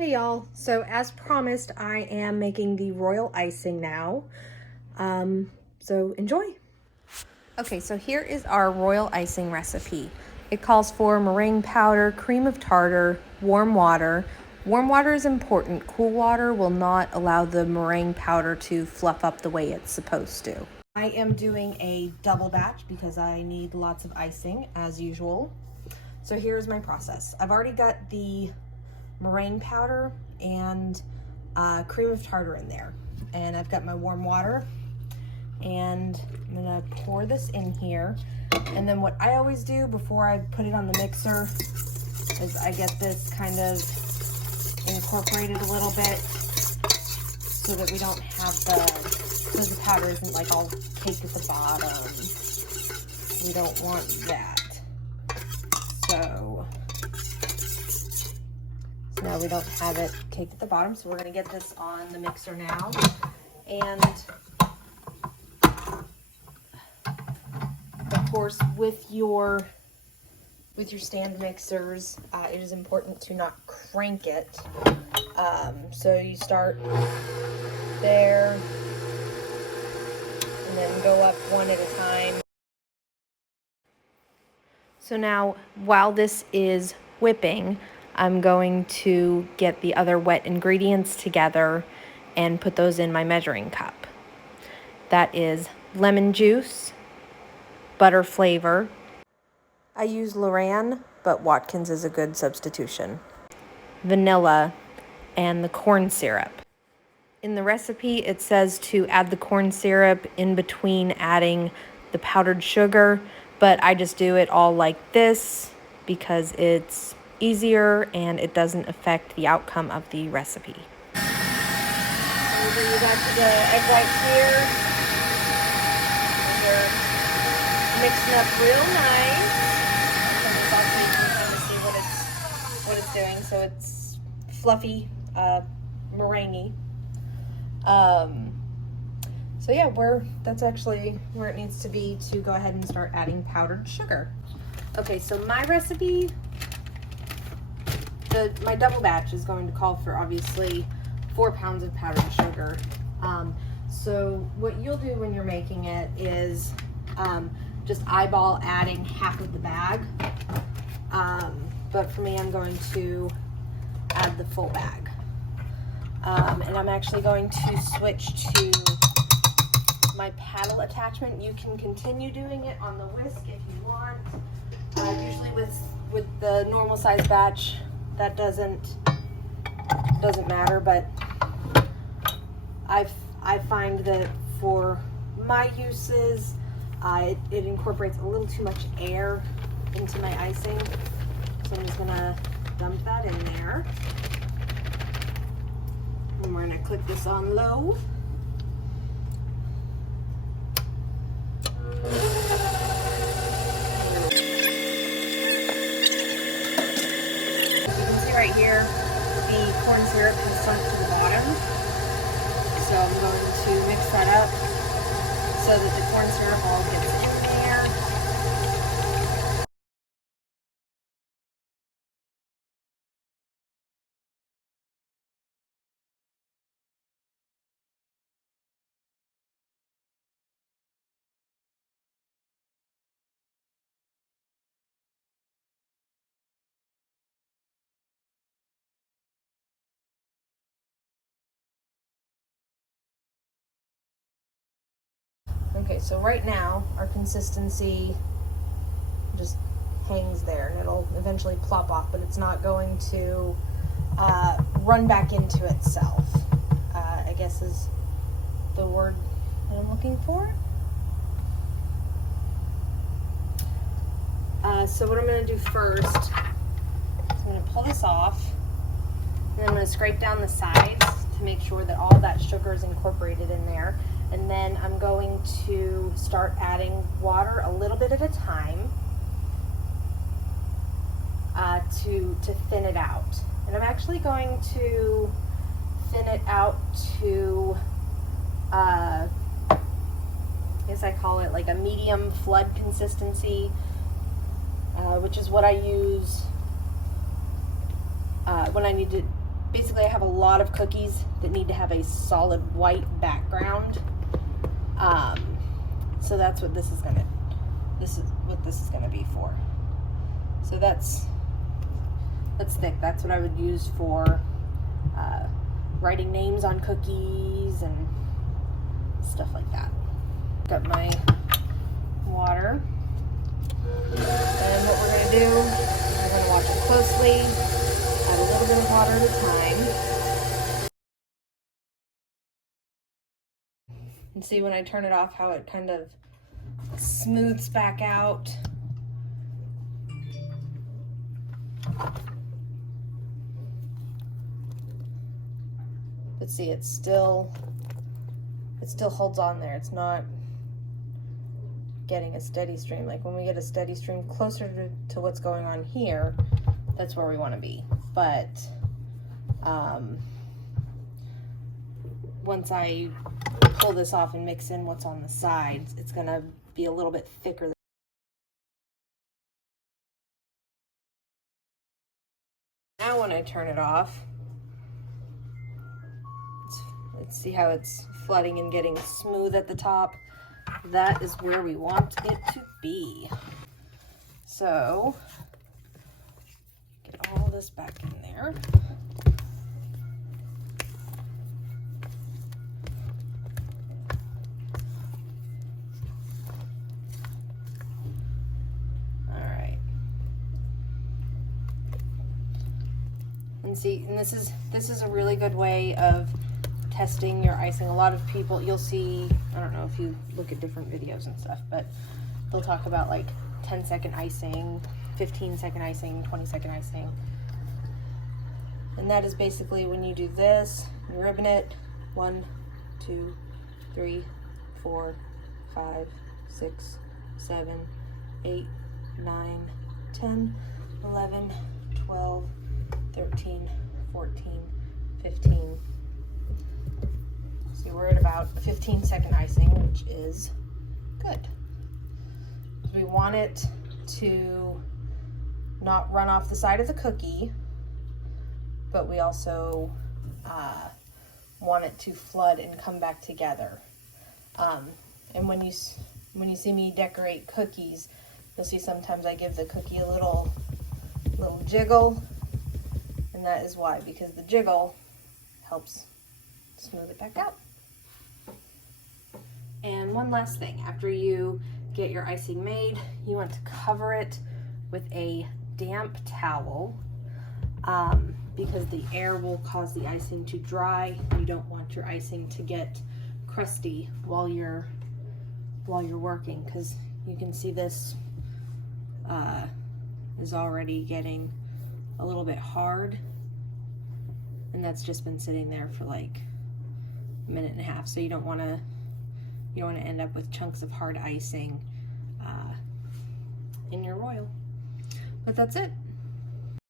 Hey y'all, so as promised, I am making the royal icing now. So enjoy. Okay, so here is our royal icing recipe. It calls for meringue powder, cream of tartar, warm water. Warm water is important. Cool water will not allow the meringue powder to fluff up the way it's supposed to. I am doing a double batch because I need lots of icing as usual. So here's my process. I've already got the meringue powder and cream of tartar in there, and I've got my warm water, and I'm gonna pour this in here. And then what I always do before I put it on the mixer is I get this kind of incorporated a little bit so that we don't have so the powder isn't like all caked at the bottom. We don't want that. So now we don't have it caked at the bottom, so we're gonna get this on the mixer now. And of course, with your stand mixers, it is important to not crank it. So you start there and then go up one at a time. So now, while this is whipping, I'm going to get the other wet ingredients together and put those in my measuring cup. That is lemon juice, butter flavor. I use Lorann, but Watkins is a good substitution. Vanilla, and the corn syrup. In the recipe, it says to add the corn syrup in between adding the powdered sugar, but I just do it all like this because it's easier and it doesn't affect the outcome of the recipe. So we'll bring you back to the egg whites here. And they're mixing up real nice. Turn this off so you can kind of see what it's doing. So it's fluffy, meringue. So yeah, that's actually where it needs to be to go ahead and start adding powdered sugar. Okay, so my recipe, my double batch is going to call for obviously 4 pounds of powdered sugar. So what you'll do when you're making it is just eyeball adding half of the bag. But for me, I'm going to add the full bag. And I'm actually going to switch to my paddle attachment. You can continue doing it on the whisk if you want. Usually with the normal size batch, that doesn't matter, but I find that for my uses, it incorporates a little too much air into my icing. So I'm just gonna dump that in there. And we're gonna click this on low. Right here, the corn syrup has sunk to the bottom, so I'm going to mix that up so that the corn syrup all gets in there. Okay, so right now our consistency just hangs there, and it'll eventually plop off, but it's not going to run back into itself, I guess is the word that I'm looking for. So what I'm going to do first is I'm going to pull this off, and I'm going to scrape down the sides to make sure that all that sugar is incorporated in there. And then I'm going to start adding water a little bit at a time to thin it out. And I'm actually going to thin it out to, I guess I call it like a medium flood consistency, which is what I use when I need to basically I have a lot of cookies that need to have a solid white background. So that's what this is what this is gonna be for. So that's thick. That's what I would use for writing names on cookies and stuff like that. Got my water. And what we're gonna do, we're gonna watch it closely, add a little bit of water at a time. And see when I turn it off how it kind of smooths back out. But see, it still holds on there. It's not getting a steady stream. Like when we get a steady stream closer to what's going on here, that's where we want to be. But once I pull this off and mix in what's on the sides, it's gonna be a little bit thicker. Now when I turn it off, let's see how it's flooding and getting smooth at the top. That is where we want it to be. So, get all this back in there. All right. And see, and this is a really good way of testing your icing. A lot of people, you'll see, I don't know if you look at different videos and stuff, but they'll talk about like 10-second icing, 15-second icing, 20-second icing. And that is basically when you do this, you ribbon it, 1, 2, 3, 4, 5, 6, 7, 8, 9, 10, 11, 12, 13, 14, 15. So we're at about a 15-second icing, which is good. We want it to not run off the side of the cookie, but we also want it to flood and come back together. And when you see me decorate cookies, you'll see sometimes I give the cookie a little jiggle, and that is why, because the jiggle helps smooth it back out. And one last thing, after you get your icing made, you want to cover it with a damp towel because the air will cause the icing to dry. You don't want your icing to get crusty while you're working, because you can see this is already getting a little bit hard, and that's just been sitting there for like a minute and a half. So you don't want to end up with chunks of hard icing in your royal. But that's it.